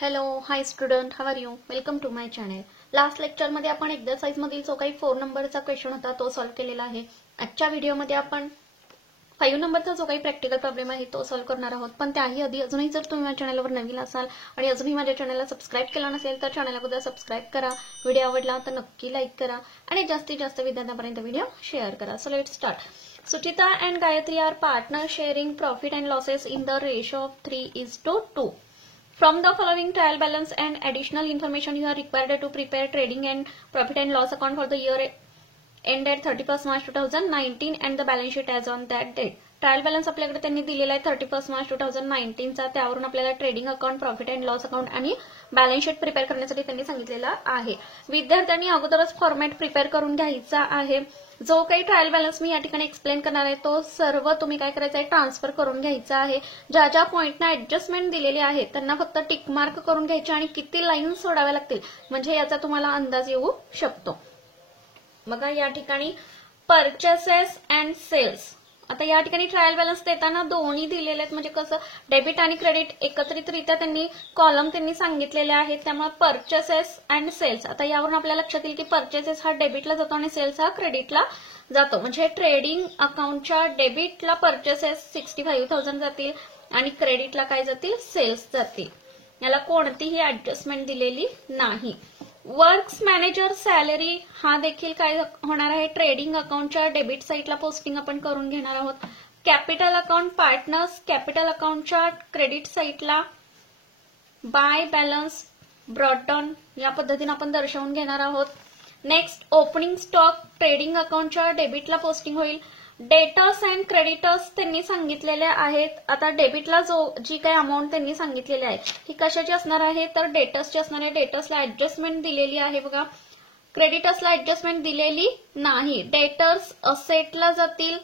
Hello hi student, how are you? Welcome to my channel. Last लेक्चरमध्ये आपण exercise मधील जो काही 4 नंबरचा क्वेश्चन होता तो सॉल्व्ह केलेला आहे. आजच्या व्हिडिओमध्ये आपण 5 नंबरचा जो काही प्रॅक्टिकल प्रॉब्लेम आहे तो सॉल्व्ह करणार आहोत. पण त्याही आधी अजूनही जर तुम्ही माझ्या चॅनलवर नवीन असाल आणि अजूनही माझ्या चॅनलला सबस्क्राईब केला नसेल तर चॅनलला अगोदर सबस्क्राईब करा. व्हिडिओ आवडला तर नक्की लाईक करा आणि जास्तीत जास्त विद्यार्थ्यांपर्यंत व्हिडिओ शेअर करा. So let's start. Suchita and Gayatri are partners sharing profit and losses in the ratio of 3:2. From the following trial balance and additional information you are required to prepare trading and profit and loss account for the year ended 31st March 2019 and the balance sheet as on that date. Trial balance आपल्याकडे त्यांनी दिलेला आहे 31 मार्च 2019 चा. त्यावरून आपल्याला trading account, profit and loss account आणि balance sheet prepare करण्यासाठी त्यांनी सांगितलेला आहे. विद्यार्थ्यांनी अगोदरच फॉर्मॅट प्रिपेअर करून घ्यायचा आहे. जो काही ट्रायल बॅलन्स मी या ठिकाणी एक्सप्लेन करणार आहे तो सर्व तुम्ही काय करायचं आहे, ट्रान्सफर करून घ्यायचा आहे. ज्या ज्या पॉइंटना ऍडजस्टमेंट दिलेली आहे त्यांना फक्त टिक मार्क करून घ्यायचे आणि किती लाईन सोडाव्या लागतील म्हणजे याचा तुम्हाला अंदाज येऊ शकतो. बघा या ठिकाणी परचेसेस अँड सेल्स. आता या ठिकाणी ट्रायल बॅलन्स देताना दोन्ही दिलेले आहेत, म्हणजे कसं डेबिट आणि क्रेडिट एकत्रितरित्या त्यांनी कॉलम सांगितलेले आहेत. त्यामुळे परचेसेस अँड सेल्स. आता यावरून आपल्याला लक्षात येईल की परचेसेस हा डेबिटला जातो आणि सेल्स हा क्रेडिटला जातो. म्हणजे ट्रेडिंग अकाउंटच्या डेबिटला परचेसेस 65,000 जातील आणि क्रेडिटला काय जातील, सेल्स जातील. याला कोणतीही ऍडजस्टमेंट दिलेली नाही. वर्क्स मॅनेजर सॅलरी हा देखील काय होणार आहे, ट्रेडिंग अकाउंटच्या डेबिट साईडला पोस्टिंग आपण करून घेणार आहोत. कॅपिटल अकाउंट पार्टनर्स कॅपिटल अकाउंटच्या क्रेडिट साईडला बाय बॅलन्स ब्रॉट डाऊन या पद्धतीने आपण दर्शवून घेणार आहोत. नेक्स्ट ओपनिंग स्टॉक ट्रेडिंग अकाउंटच्या डेबिटला पोस्टिंग होईल. डेटर्स अँड क्रेडिटर्स त्यांनी सांगितलेले आहेत. आता डेबिटला जी काही अमाऊंट त्यांनी सांगितलेली आहे ही कशाची असणार आहे तर डेटर्सची असणार आहे. डेटर्सला ऍडजस्टमेंट दिलेली आहे बघा, क्रेडिटर्सला ऍडजस्टमेंट दिलेली नाही. डेटर्स असेटला जातील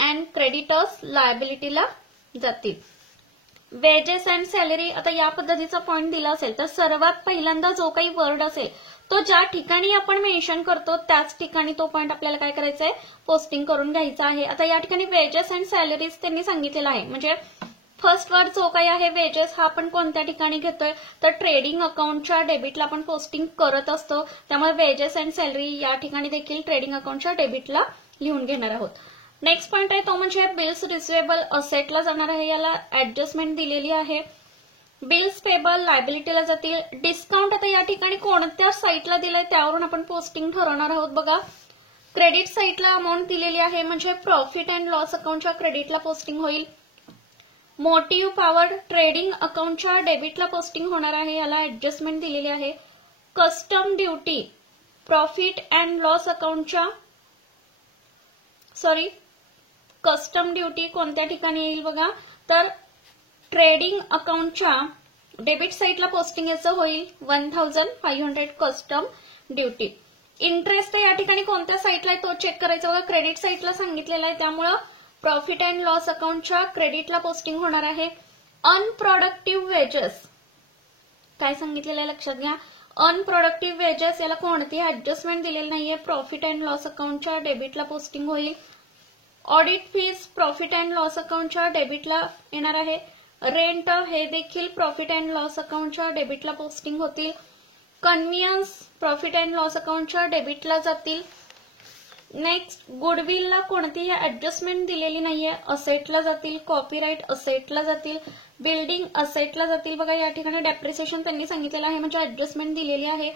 अँड क्रेडिटर्स लायबिलिटीला जातील. Wedges and salary. आता या पद्धतीचा पॉइंट दिला असेल तर सर्वात पहिल्यांदा जो काही वर्ड असेल तो ज्या ठिकाणी आपण मेन्शन करतो त्याच ठिकाणी तो पॉइंट आपल्याला काय करायचा आहे, पोस्टिंग करून घ्यायचा आहे. आता या ठिकाणी वेजेस अँड सॅलरीज त्यांनी सांगितलेलं आहे. म्हणजे फर्स्ट वर्ड जो काही आहे वेजेस हा आपण कोणत्या ठिकाणी घेतोय तर ट्रेडिंग अकाउंटच्या डेबिटला आपण पोस्टिंग करत असतो. त्यामुळे वेजेस अँड सॅलरी या ठिकाणी देखील ट्रेडिंग अकाउंटच्या डेबिटला लिहून घेणार आहोत. नेक्स्ट पॉइंट आहे तो म्हणजे बिल्स रिसिवेबल असेटला जाणार आहे. याला ऍडजस्टमेंट दिलेली आहे. बिल्स पेबल लायबिलिटीला जातील. डिस्काउंट आता या ठिकाणी कोणत्या साईटला दिलाय त्यावरून आपण पोस्टिंग ठरवणार आहोत. बघा क्रेडिट साईटला अमाऊंट दिलेली आहे म्हणजे प्रॉफिट अँड लॉस अकाउंटच्या क्रेडिटला पोस्टिंग होईल. मोटिव्ह पॉवर ट्रेडिंग अकाउंटच्या डेबिटला पोस्टिंग होणार आहे. याला ऍडजस्टमेंट दिलेली आहे. Custom duty profit and loss अकाउंटच्या कस्टम ड्युटी कोणत्या ठिकाणी येईल बघा तर ट्रेडिंग अकाउंटच्या डेबिट साईटला पोस्टिंग याचं होईल 1,500 कस्टम ड्युटी. इंटरेस्ट या ठिकाणी कोणत्या साईटला आहे तो चेक करायचा बघा, क्रेडिट साईटला सांगितलेलं आहे त्यामुळं प्रॉफिट अँड लॉस अकाउंटच्या क्रेडिटला पोस्टिंग होणार आहे. अनप्रोडक्टिव्ह वेजेस काय सांगितलेलं आहे लक्षात घ्या. अनप्रोडक्टिव्ह वेजेस याला कोणतीही ऍडजस्टमेंट दिलेली नाहीये. प्रॉफिट अँड लॉस अकाउंटच्या डेबिटला पोस्टिंग होईल. Audit fees profit and loss अकाउंटच्या डेबिटला येणार आहे. रेंट हे देखील प्रॉफिट अँड लॉस अकाउंटच्या डेबिटला पोस्टिंग होतील. कन्व्हियन्स प्रॉफिट अँड लॉस अकाउंटच्या डेबिटला जातील. नेक्स्ट गुडविलला कोणतीही ऍडजस्टमेंट दिलेली नाहीये, असेटला जातील. कॉपीराईट असेटला जातील. बिल्डिंग असेटला जातील. बघा या ठिकाणी डेप्रिसिएशन त्यांनी सांगितलेलं आहे म्हणजे ऍडजस्टमेंट दिलेली आहे.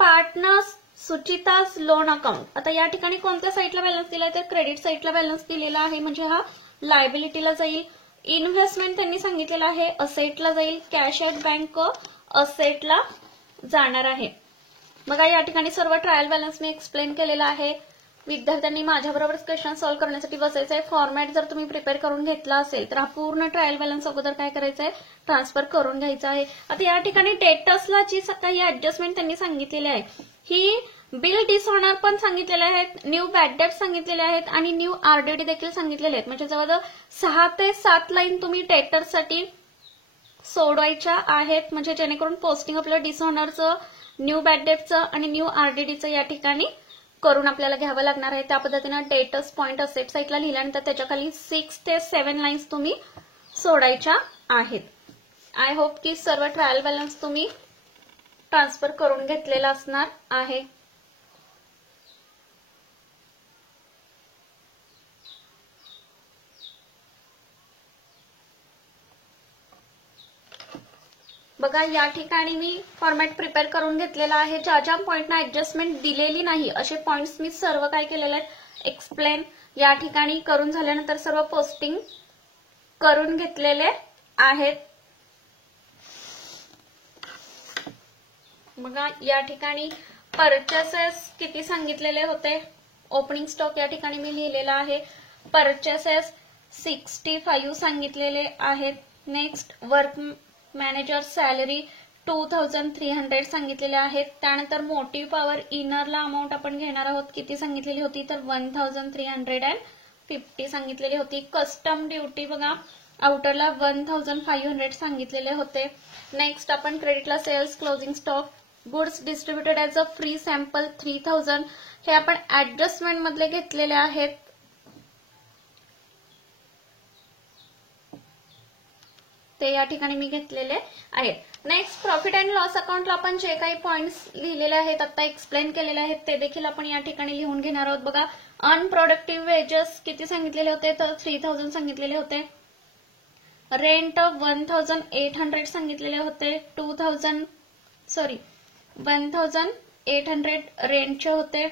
Partners Suchita's loan account. आता या ठिकाणी कोणत्या साईटला बॅलन्स दिलाय तर क्रेडिट साईटला बॅलन्स दिलेला आहे म्हणजे हा लायबिलिटीला जाईल. इन्व्हेस्टमेंट त्यांनी सांगितलेलं आहे असेटला जाईल. कॅश ऍट बँक असेटला जाणार आहे. बघा या ठिकाणी सर्व ट्रायल बॅलन्स मी एक्सप्लेन केलेला आहे. विद्यार्थ्यांनी माझ्याबरोबरच क्वेश्चन सॉल्व्ह करण्यासाठी बसायचं आहे. फॉर्मॅट जर तुम्ही प्रिपेअर करून घेतला असेल तर हा पूर्ण ट्रायल बॅलन्स अगोदर काय करायचं आहे, ट्रान्सफर करून घ्यायचा आहे. आता या ठिकाणी डेटर्सला जी काही ऍडजस्टमेंट त्यांनी सांगितलेली आहे ही बिल डिसऑनर पण सांगितलेले आहेत, न्यू बॅड डेट सांगितलेले आहेत आणि न्यू आरडीडी देखील सांगितलेले आहेत. म्हणजे जवळजवळ 6 ते 7 लाईन तुम्ही डेटर्ससाठी सोडवायच्या आहेत म्हणजे जेणेकरून पोस्टिंग आपलं डिसऑनरचं, न्यू बॅड डेटचं आणि न्यू आरडीडीचं या ठिकाणी करून आपल्याला घ्यावं लागणार आहे. त्या पद्धतीने डेटर्स पॉइंट असेट साईटला लिहिल्यानंतर त्याच्या खाली 6 ते 7 लाईन्स तुम्ही सोडायच्या आहेत. आय होप की सर्व ट्रायल बॅलन्स तुम्ही ट्रान्सफर करून घेतलेला असणार आहे. बघा या ठिकाणी मी फॉर्मॅट प्रिपेअर करून घेतलेला आहे. ज्या ज्या पॉइंटना ऍडजस्टमेंट दिलेली नाही असे पॉइंट्स मी सर्व काय केलेले आहेत एक्सप्लेन या ठिकाणी करून झाल्यानंतर सर्व पोस्टिंग करून घेतलेले आहेत. बघा या ठिकाणी परचेसेस किती सांगितलेले होते. ओपनिंग स्टॉक या ठिकाणी मी लिहिलेला आहे. परचेसेस 65 सांगितलेले आहेत. नेक्स्ट वर्क मॅनेजर सॅलरी 2300 सांगितलेले आहेत. त्यानंतर मोटिव्ह पॉवर इनरला अमाऊंट आपण घेणार आहोत. किती सांगितलेली होती तर 1350 सांगितलेली होती. कस्टम ड्युटी बघा आउटरला 1500 सांगितलेले होते. नेक्स्ट आपण क्रेडिटला sales closing stock goods distributed as a free sample 3000 हे आपण ऍडजस्टमेंट मधले घेतलेले आहेत. ते या ठिकाणी मी घेतलेले आहेत. नेक्स्ट प्रॉफिट अँड लॉस अकाउंटला आपण जे काही पॉइंट्स लिहिलेले आहेत आता एक्सप्लेन केलेले आहेत ते देखील आपण या ठिकाणी लिहून घेणार आहोत. बघा अनप्रोडक्टिव्ह वेजेस किती सांगितलेले होते तर 3000 सांगितलेले होते. रेंट 1800 सांगितलेले होते. 1800 रेंटचे होते.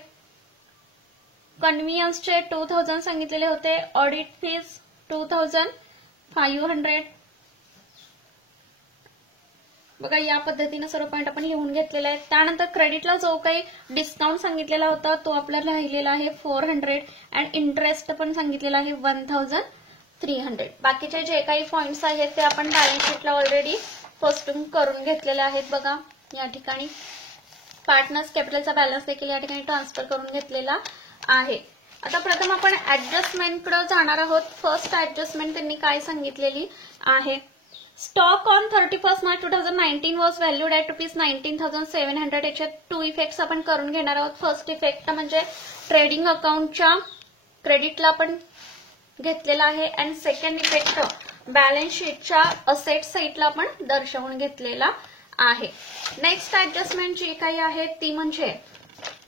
कन्व्हिनियन्सचे 2000 सांगितलेले होते. Audit fees 2500. बघा या पद्धतीने सर्व पॉइंट आपण लिहून घेतलेले आहेत. त्यानंतर क्रेडिटला जो काही डिस्काउंट सांगितलेला होता तो आपल्याला राहिलेला आहे 400 अँड इंटरेस्ट पण सांगितलेला आहे 1300. बाकीचे जे काही पॉइंट्स आहेत ते आपण बॅलन्स शीटला ऑलरेडी पोस्टिंग करून घेतलेले आहेत. बघा या ठिकाणी पार्टनर्स कॅपिटलचा बॅलन्स देखील या ठिकाणी ट्रान्सफर करून घेतलेला आहे. आता प्रथम आपण ऍडजस्टमेंटकडे जाणार आहोत. फर्स्ट ऍडजस्टमेंट त्यांनी काय सांगितलेली आहे. Stock on 31 March 2019 was valued at ₹19,700. याचे 2 इफेक्ट्स आपण करून घेणार आहोत. फर्स्ट इफेक्ट म्हणजे ट्रेडिंग अकाउंटच्या क्रेडिटला आपण घेतलेला आहे अँड सेकंड इफेक्ट बॅलन्स शीटच्या असेट साईडला आपण दर्शवून घेतलेला आहे. नेक्स्ट ऍडजस्टमेंट जी काही आहे ती म्हणजे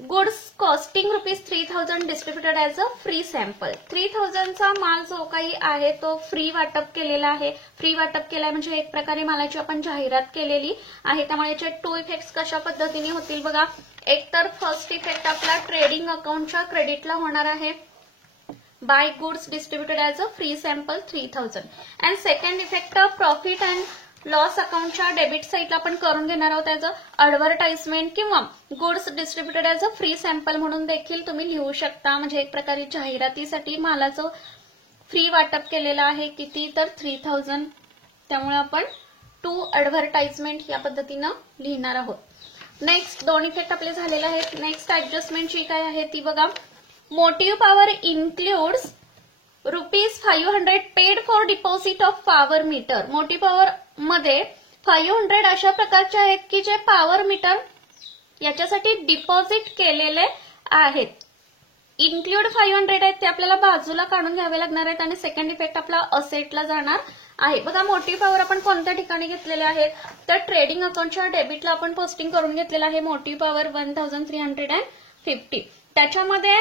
goods costing ₹3000 distributed as a free sample. 3000 चा माल जो काही आहे तो फ्री वाटप केलेला आहे. फ्री वाटप केलाय म्हणजे एक प्रकारे मालाची आपण जाहिरात केलेली आहे. त्यामुळे याचे 2 इफेक्ट्स कशा पद्धतीने होतील बघा. एक तर फर्स्ट इफेक्ट आपला ट्रेडिंग अकाउंटच्या क्रेडिटला होणार आहे by goods distributed as a free sample 3000 and second effect profit and loss अकाउंटच्या डेबिट साईडला आपण करून घेणार आहोत ॲज अ ऍडव्हर्टाइजमेंट किंवा goods distributed as a free sample म्हणून देखील तुम्ही लिहू शकता. म्हणजे एक प्रकारे जाहिरातीसाठी मालाचं फ्री वाटप केलेलं आहे. किती तर 3000. त्यामुळे आपण टू ऍडव्हर्टाइजमेंट या पद्धतीनं लिहिणार आहोत. नेक्स्ट 2 इफेक्ट आपले झालेले आहेत. नेक्स्ट ऍडजस्टमेंट जी काय आहे ती बघा. Motive power includes ₹500 paid for deposit of power meter. Motive power मध्ये 500 अशा प्रकारचे आहेत की जे पॉवर मीटर याच्यासाठी डिपॉझिट केलेले आहेत. इन्क्लूड 500 आहेत ते आपल्याला बाजूला काढून घ्यावे लागणार आहेत आणि सेकंड इफेक्ट आपला असेटला जाणार आहे. बघा मोटिव्ह पॉवर आपण कोणत्या ठिकाणी घेतलेले आहेत तर ट्रेडिंग अकाउंटच्या डेबिटला आपण पोस्टिंग करून घेतलेलं आहे. Motive power 1350. त्याच्यामध्ये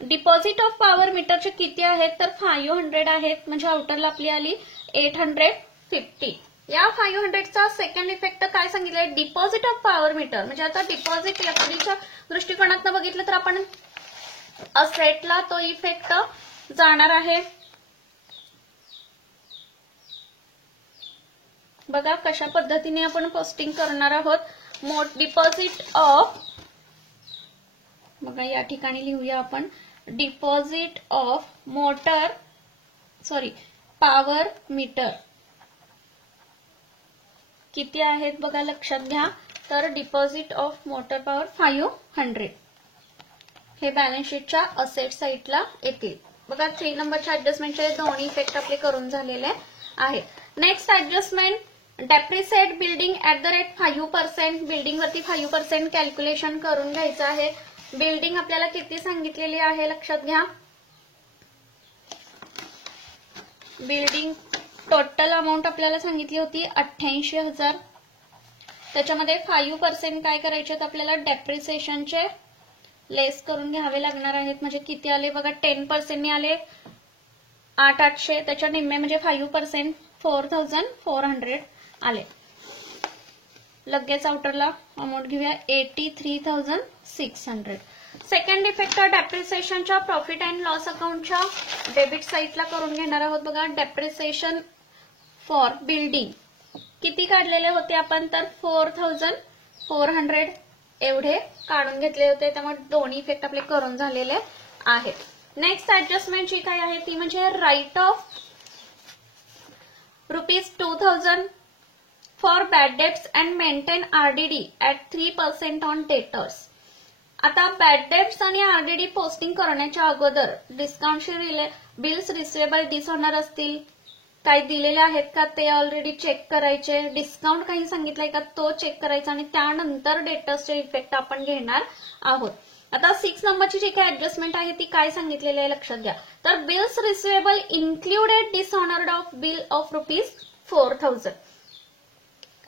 डिपॉझिट ऑफ पॉवर मीटरचे किती आहेत तर 500 आहेत. म्हणजे आउटरला आपली आली 850. या 500चा सेकंड इफेक्ट काय सांगितलंय डिपॉझिट ऑफ पॉवर मीटर. म्हणजे आता डिपॉझिट एफडीच्या दृष्टिकोनातून बघितलं तर आपण असेटला तो इफेक्ट जाणार आहे. बघा कशा पद्धतीने आपण पोस्टिंग करणार आहोत. डिपॉझिट ऑफ बघा या ठिकाणी लिहूया आपण डिपॉझिट ऑफ पॉवर मीटर किती आहेत बघा लक्षात घ्या. तर डिपॉझिट ऑफ मोटर पॉवर 500 हे बॅलन्स शीटच्या असेट साईडला येतील. बघा 3 नंबरच्या ऍडजस्टमेंटचे दोन्ही इफेक्ट आपले करून झालेले आहेत. Next adjustment depreciate building at the rate 5%. Building वरती 5% कॅल्क्युलेशन करून घ्यायचं आहे. बिल्डिंग आपल्याला किती सांगितलेली आहे लक्षात घ्या. बिल्डिंग टोटल अमाऊंट आपल्याला सांगितली होती 88,000. त्याच्यामध्ये 5% काय करायचे आहेत आपल्याला डेप्रिसिएशनचे लेस करून घ्यावे लागणार आहेत. म्हणजे किती आले बघा, 10% आले 8,800. त्याच्या निम्मे म्हणजे 5% 4,400 आले. लगेच आउटरला अमाऊंट घेऊया 83,600. सेकंड इफेक्ट डेप्रिसिएशनच्या प्रॉफिट अँड लॉस अकाउंटच्या डेबिट साईडला करून घेणार आहोत बघा. डेप्रिसिएशन फॉर बिल्डिंग किती काढलेले होते आपण, तर 4,400 एवढे काढून घेतले होते. त्यामुळे दोन्ही इफेक्ट आपले करून झालेले आहेत. नेक्स्ट ऍडजस्टमेंट जी काय आहे ती म्हणजे write off ₹2,000 for bad debts and maintain RDD at 3% on debtors. आता बॅड डेब्ट्स आणि आरडीडी पोस्टिंग करण्याच्या अगोदर डिस्काउंटशी बिल्स रिसिवेबल डिसऑनर असतील, काही दिलेले आहेत का ते ऑलरेडी चेक करायचे. डिस्काउंट काही सांगितलंय का तो चेक करायचा आणि त्यानंतर डेटर्सचे इफेक्ट आपण घेणार आहोत. आता 6 नंबरची जी काही ऍडजस्टमेंट आहे ती काय सांगितलेली आहे लक्षात घ्या. तर bills receivable included dishonoured of bill of ₹4,000.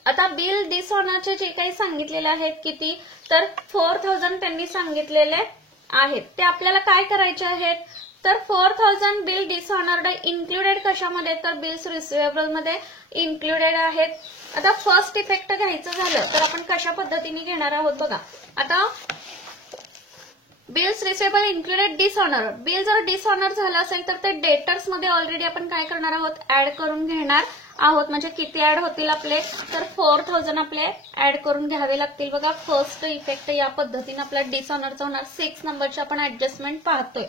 आता बिल डिसऑनरचे जे काही सांगितलेले आहेत किती, तर 4,000 त्यांनी सांगितलेले आहेत. ते आपल्याला काय करायचे आहेत, तर 4,000 बिल डिसऑनर्ड इन्क्लुडेड कशामध्ये, तर बिल्स रिसिवेबल मध्ये इन्क्लुडेड आहेत. आता फर्स्ट इफेक्ट घ्यायचं झालं तर आपण कशा पद्धतीने घेणार आहोत बघा. आता bills receivable included dishonour, bill जर डिसऑनर झालं असेल तर ते डेटर्स मध्ये ऑलरेडी आपण काय करणार आहोत, ऍड करून घेणार आहोत. म्हणजे किती ऍड होतील आपले, तर 4,000 आपले ऍड करून घ्यावे लागतील बघा. फर्स्ट इफेक्ट या पद्धतीने आपला डिसऑनरचा होणार. 6 नंबरचे आपण ऍडजस्टमेंट पाहतोय.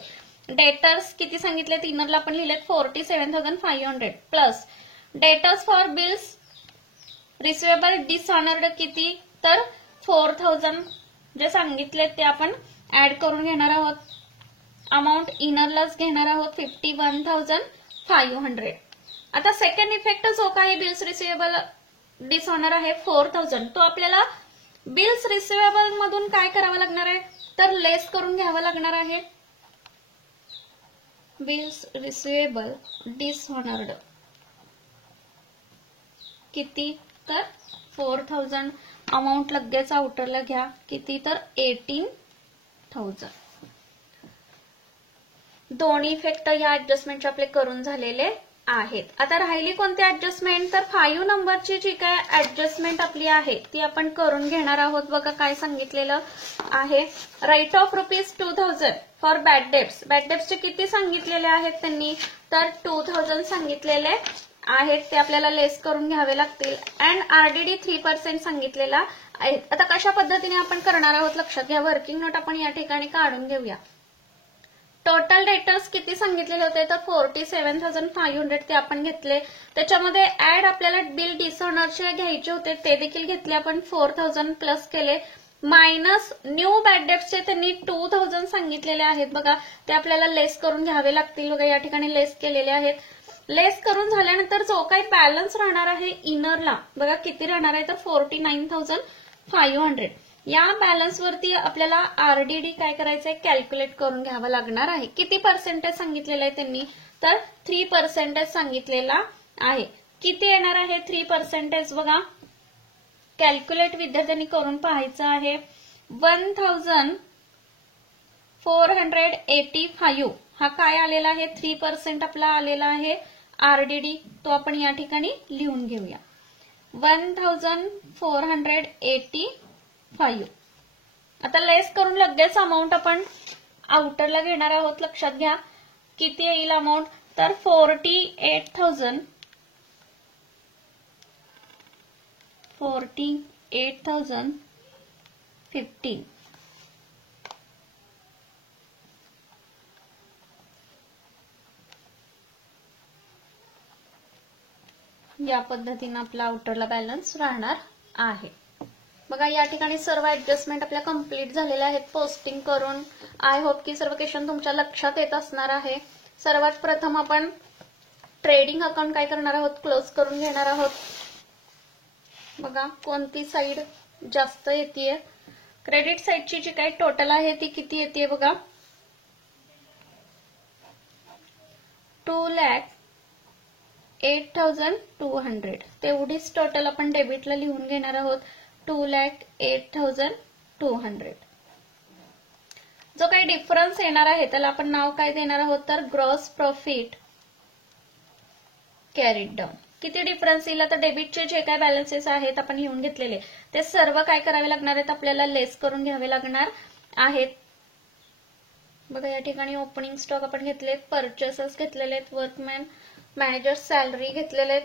डेटर्स किती सांगितले, इनरला आपण लिहिलेत 47,500 plus debtors for bills receivable dishonoured किती, तर 4,000 जे सांगितले ते आपण ऍड करून घेणार आहोत. अमाऊंट इनरलाच घेणार आहोत 51,500. आता सेकंड इफेक्ट जो काही बिल्स रिसिवेबल डिसऑनर आहे 4,000, तो आपल्याला बिल्स रिसिवेबल मधून काय करावं लागणार आहे, तर लेस करून घ्यावं लागणार आहे. बिल्स रिसिवेबल डिसऑनर्ड किती, तर 4,000. अमाऊंट लगेच आउटरला घ्या किती, तर 18,000. दोन्ही इफेक्ट या ऍडजस्टमेंटचे आपले करून झालेले आहेत. आता राहिली कोणती ऍडजस्टमेंट, तर 5 नंबरची जी काय ऍडजस्टमेंट आपली आहे ती आपण करून घेणार आहोत बघा. काय सांगितलेलं आहे, write off ₹2,000 for bad debts. Bad डेब्ट्सचे किती सांगितलेले आहेत त्यांनी, तर 2,000 सांगितलेले आहेत. ते आपल्याला लेस करून घ्यावे लागतील. अँड आरडीडी 3% सांगितलेला आहे. आता कशा पद्धतीने आपण करणार आहोत लक्षात घ्या. वर्किंग नोट आपण या ठिकाणी काढून घेऊया. टोटल डेटर्स किती सांगितलेले होते, तर 47,500 ते आपण घेतले. त्याच्यामध्ये ऍड आपल्याला बिल डिसऑनरचे घ्यायचे होते, ते देखील घेतले आपण. 4,000 प्लस केले. मायनस न्यू बॅड डेब्ट्सचे त्यांनी 2,000 सांगितलेले आहेत बघा. ते आपल्याला लेस करून घ्यावे लागतील बघा. या ठिकाणी लेस केलेले आहेत. लेस करून झाल्यानंतर जो काही बॅलन्स राहणार आहे इनरला बघा किती राहणार आहे, तर 49,500. या बॅलन्स वरती आपल्याला आरडीडी काय करायचंय, कॅल्क्युलेट करून घ्यावं लागणार आहे. किती पर्सेंटेज सांगितलेलं आहे त्यांनी, तर 3% सांगितलेला आहे. किती येणार आहे 3% बघा. कॅल्क्युलेट विद्यार्थ्यांनी करून पाहायचं आहे. 1,485 हा काय आलेला आहे, 3% आपला आलेला आहे आरडीडी. तो आपण या ठिकाणी लिहून घेऊया. 1,485. आता लेस करून लगेच अमाऊंट आपण आउटरला घेणार आहोत. लक्षात घ्या किती येईल अमाऊंट, तर 48,015. या पद्धतीने आपला आउटरला बॅलन्स राहणार आहे बघा. या ठिकाणी सर्व ऍडजस्टमेंट आपल्या कंप्लीट झालेल्या आहेत पोस्टिंग करून. आय होप की सर्व क्वेश्चन तुमच्या लक्षात येत असणार आहे. सर्वात प्रथम आपण ट्रेडिंग अकाउंट काय करणार आहोत, क्लोज करून घेणार आहोत बघा. कोणती साईड जास्त येते, क्रेडिट साईडची जी काही टोटल आहे ती किती येते बघा, 2,80,000 2,08,200 तेवढीच टोटल आपण डेबिटला लिहून घेणार आहोत 2,08,200. जो काही डिफरन्स येणार आहे त्याला आपण नाव काय देणार आहोत तर ग्रॉस प्रॉफिट कॅरीड डाऊन. किती डिफरन्स येईल तर डेबिटचे जे काय बॅलन्सेस आहेत आपण लिहून घेतलेले ते सर्व काय करावे लागणार आहेत आपल्याला लेस करून घ्यावे लागणार आहेत. बघा या ठिकाणी ओपनिंग स्टॉक आपण घेतलेत, परचेसेस घेतलेले आहेत, वर्कमॅन मॅनेजर सॅलरी घेतलेले आहेत.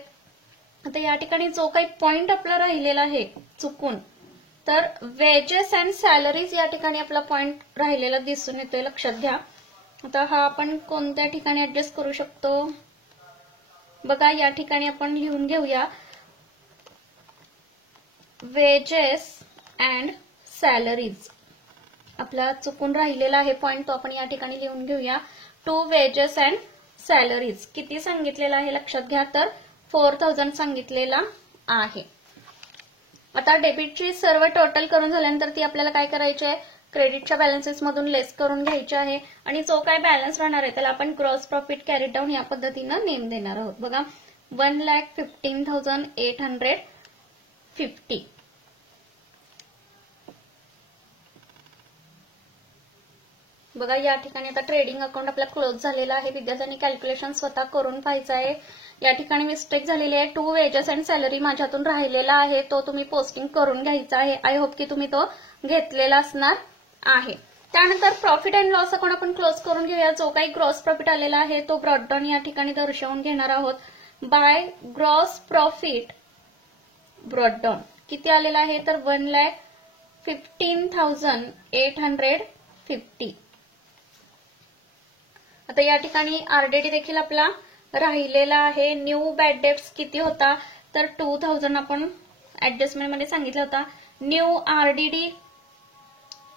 आता या ठिकाणी जो काही पॉइंट आपला राहिलेला आहे चुकून तर वेजेस अँड सॅलरीज या ठिकाणी आपला पॉइंट राहिलेला दिसून येतोय, लक्षात घ्या. आता हा आपण कोणत्या ठिकाणी ऍडजस्ट करू शकतो बघा या ठिकाणी आपण लिहून घेऊया वेजेस अँड सॅलरीज. आपला चुकून राहिलेला आहे पॉइंट तो आपण या ठिकाणी लिहून घेऊया. टू वेजेस अँड सॅलरीज किती सांगितलेला आहे लक्षात घ्या तर 4,000 सांगितलेला आहे. आता डेबिटची सर्व टोटल करून झाल्यानंतर ती आपल्याला काय करायची आहे क्रेडिटच्या बॅलन्सेस मधून लेस करून घ्यायची आहे आणि जो काय बॅलन्स राहणार आहे त्याला आपण ग्रॉस प्रॉफिट कॅरीड डाऊन या पद्धतीनं नेम देणार आहोत. बघा 1,15,850. बघा या ठिकाणी आता ट्रेडिंग अकाउंट आपला क्लोज झालेला आहे. विद्यार्थ्यांनी कॅल्क्युलेशन स्वतः करून पाहायचं आहे. या ठिकाणी मिस्टेक झालेली आहे. टू वेजेस अँड सॅलरी माझ्यातून राहिलेला आहे तो तुम्ही पोस्टिंग करून घ्यायचा आहे. आय होप की तुम्ही तो घेतलेला असणार आहे. त्यानंतर प्रॉफिट अँड लॉस अकाउंट आपण क्लोज करून घेऊया. जो काही ग्रॉस प्रॉफिट आलेला आहे तो ब्रॉडडाऊन या ठिकाणी दर्शवून घेणार आहोत. बाय ग्रॉस प्रॉफिट ब्रॉडडाऊन किती आलेला आहे तर 1,15,850. आता या ठिकाणी आरडीडी देखील आपला राहिलेला आहे. न्यू बॅड डेट्स किती होता तर 2,000 आपण ऍडजस्टमेंट मध्ये सांगितलं होता. न्यू आरडीडी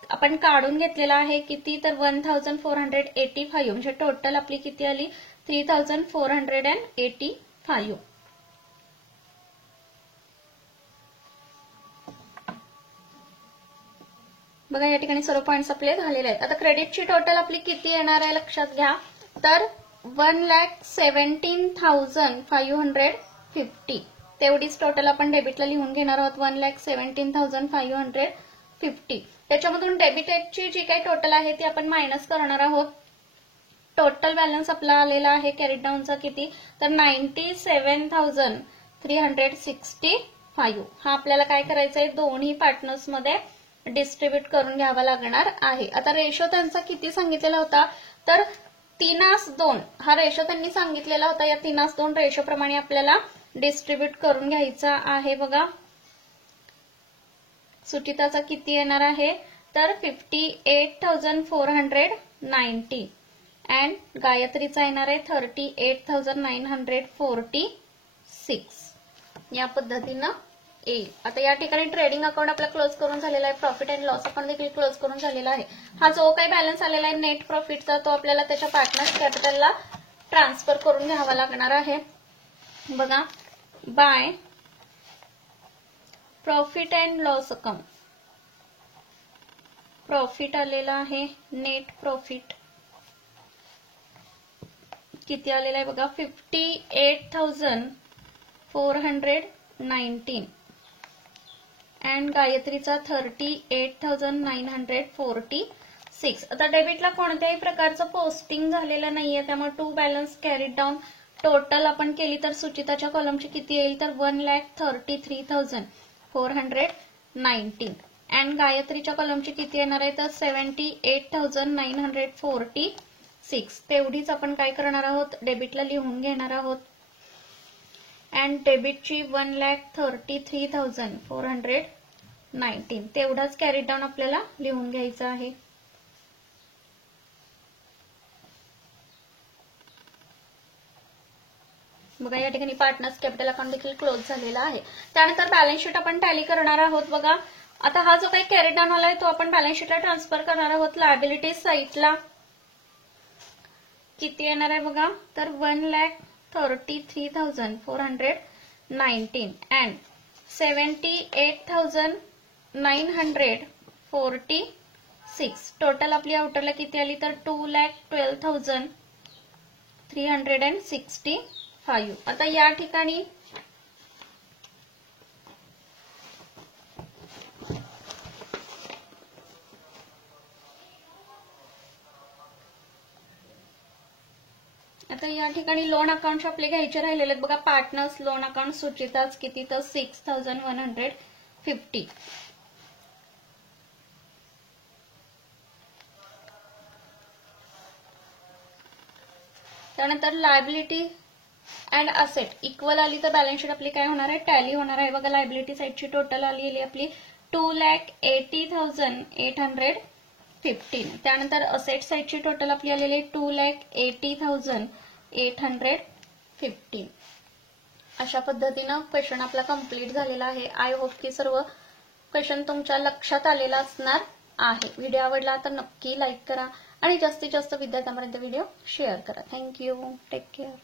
आपण काढून घेतलेला आहे किती तर 1,485 म्हणजे टोटल आपली किती आली 3,485. बघा या ठिकाणी सर्व पॉइंट्स आपले झालेले आहेत. आता क्रेडिटची टोटल आपली किती येणार आहे लक्षात घ्या तर 1,17,550 तेवढीच टोटल आपण डेबिटला लिहून घेणार आहोत 1,17,550. त्याच्यामधून डेबिटेडची जी काही टोटल आहे ती आपण मायनस करणार आहोत. टोटल बॅलन्स आपला आलेला आहे कॅरीड डाऊनचा किती तर 97,365. हा आपल्याला काय करायचं आहे दोन्ही पार्टनर्स मध्ये डिस्ट्रीब्यूट करून घ्यावा लागणार आहे. आता रेशो त्यांचा किती सांगितलेला होता तर 3:2 हा रेशो त्यांनी सांगितलेला होता. या 3:2 रेशो प्रमाणे आपल्याला डिस्ट्रीब्यूट करून घ्यायचा आहे. बघा सुचिताचा किती येणार आहे तर 58,490 अँड गायत्रीचा येणार आहे 38,946. या पद्धतीनं येईल. आता या ठिकाणी ट्रेडिंग अकाउंट आपला क्लोज करून झालेला आहे. प्रॉफिट अँड लॉस अकाउंट देखील क्लोज करून झालेला आहे. हा जो काही बॅलन्स आलेला आहे नेट प्रॉफिटचा तो आपल्याला त्याच्या पार्टनर्स कॅपिटलला ट्रान्सफर करून घ्यावा लागणार आहे. बघा by profit and loss account profit आलेला आहे. नेट प्रॉफिट किती आलेला आहे बघा 58,419 अँड गायत्रीचा 38,946. आता डेबिटला कोणत्याही प्रकारचं पोस्टिंग झालेलं नाहीये त्यामुळे to balance carried down total आपण केली तर सुचिताच्या कॉलमची किती येईल तर 1,33,419 अँड गायत्रीच्या कॉलमची किती येणार आहे तर 78,946. तेवढीच आपण काय करणार आहोत डेबिटला लिहून घेणार आहोत. अँड डेबिटची 1,33,419 तेवढाच कॅरीड डाऊन आपल्याला लिहून घ्यायचा आहे. बघा या ठिकाणी पार्टनर्स कॅपिटल अकाउंट देखील क्लोज झालेला आहे. त्यानंतर बॅलन्स शीट आपण टॅली करणार आहोत. बघा आता हा जो काही कॅरीड डाऊन आलाय तो आपण बॅलन्स शीटला ट्रान्सफर करणार आहोत. लायबिलिटीज साईडला किती येणार आहे बघा तर 1,33,419 अँड 78,946. टोटल आपली आउटरला किती आली तर 2,12,365. 5. आता या ठिकाणी लोन अकाउंट आपले घ्यायचे राहिलेले आहेत बघा. पार्टनर्स लोन अकाउंट सुचिताच किती तर 6150. त्यानंतर लायबिलिटी अँड असेट इक्वल आली तर बॅलन्स शीट आपली काय होणार आहे, टॅली होणार आहे बघा. लायबिलिटी साईडची टोटल आली आपली 2,80,815. त्यानंतर असेट साईडची टोटल आपली आलेली 2,80,815. अशा पद्धतीनं क्वेश्चन आपला कंप्लीट झालेला आहे. आय होप की सर्व क्वेश्चन तुमच्या लक्षात आलेला असणार आहे. व्हिडिओ आवडला तर नक्की लाईक करा आणि जास्तीत जास्त विद्यार्थ्यांपर्यंत व्हिडिओ शेअर करा. थँक्यू. Take care.